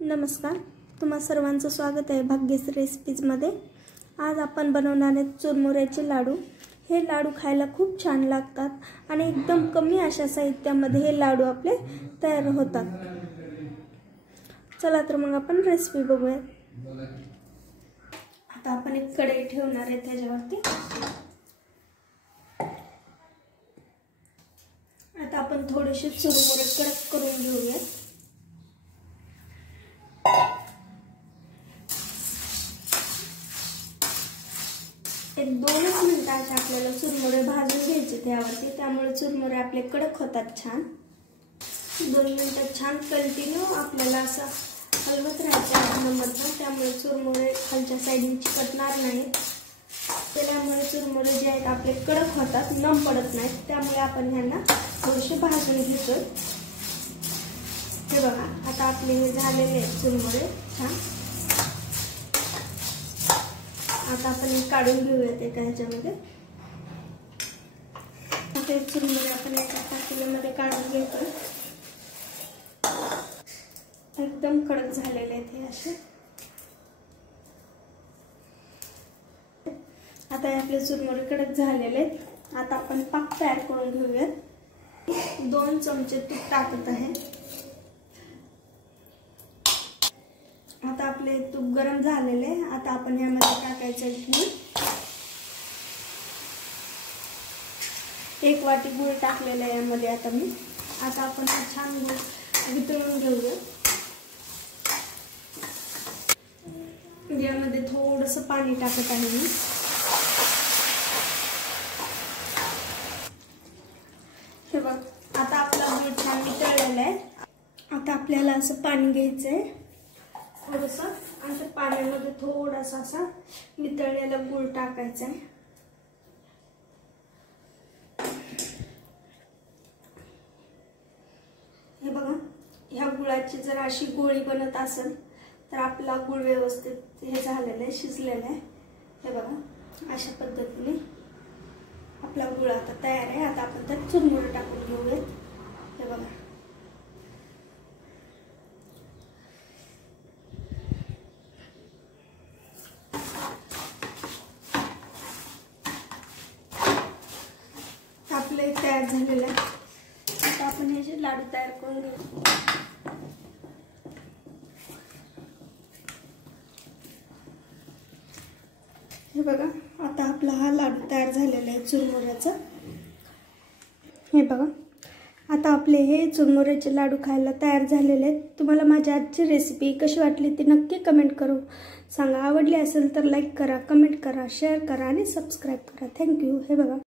नमस्कार, तुम्हा सर्वांचं स्वागत आहे भाग्यश्री रेसिपीजमध्ये। आज आपण बनवणार आहेत चुरमुऱ्याचे लाडू। हे लाडू खायला खूप छान लागतात आणि एकदम कमी अशा साहित्यामध्ये हे लाडू आपले तयार होतात। चला तर मग आपण रेसिपी बघूया। आता आपण एक कढई ठेवणार आहे, त्याच्यावरती आता आपण थोडेसे चुरमुरे कडक करून घेऊया। एक 2 मिनिटांचे आपल्याला चुरमुरे भाजून घ्यायचे त्यावरती, त्यामुळे चुरमुरे आपले कडक होतात छान। 2 मिनिटात छान कंटिन्यू आपल्याला असं हलवत राहायचं, त्यामुळे चुरमुरे खालच्या साईडने चिकटणार नाहीत। त्यामुळे चुरमुरे जे आहेत आपले कडक होतात, नम पडत नाहीत। त्यामुळे आपण ह्यांना थोडेसे भाजून घेतोय। हे बघा, आता आपले हे झालेले आहेत चुरमुरे छान। आता आपण हे काढून घेऊयात एका ह्याच्यामध्ये। आता चुरमुरे आपण एका पातेल्यामध्ये काढून घेतोय। एकदम कडक झालेले आहेत हे असे। आता हे आपले चुरमुरे कडक झालेले आहेत। आता आपण पाक तयार करून घेऊयात। 2 चमचे तूप टाकत आहे। आता आपले तूप गरम झालेले, आता आपण यामध्ये टाकायचं घी। 1 वाटी गूळ टाकलेला आहे यामध्ये आता मी। आता आपण छान गूळ वितळून घेऊया। यामध्ये थोडंसं पाणी टाकत आहे मी। हे बघ, आता आपला गूळ छान वितळलेला आहे। आता आपल्याला असं पाणी घ्यायचंय थोडंसं, आणि त्या पाण्यामध्ये थोडासा असा वितळलेला गूळ टाकायचा आहे। हे बघा, ह्या गुळाची जर अशी गोळी बनत असेल तर आपला गूळ व्यवस्थित हे झालेलं आहे, शिजलेला आहे। हे बघा, अशा पद्धतीने आपला गूळ आता तयार आहे। आता आपण त्यात चुरमुरे टाकून घेऊयात। हे बघा, आपले तयार झालेले आहे। आता आपण हे जे लाडू तयार करून घेऊ। हे बघा, आता आपला हा लाडू तयार झालेला आहे चुरमुऱ्याचा। हे बघा, आता आपले हे चुरमुऱ्याचे लाडू खायला तयार झालेले आहेत। तुम्हाला माझी आजची रेसिपी कशी वाटली ती नक्की कमेंट करून सांगा। आवडली असेल तर लाईक करा, कमेंट करा, शेअर करा आणि सबस्क्राईब करा। थँक्यू। हे बघा।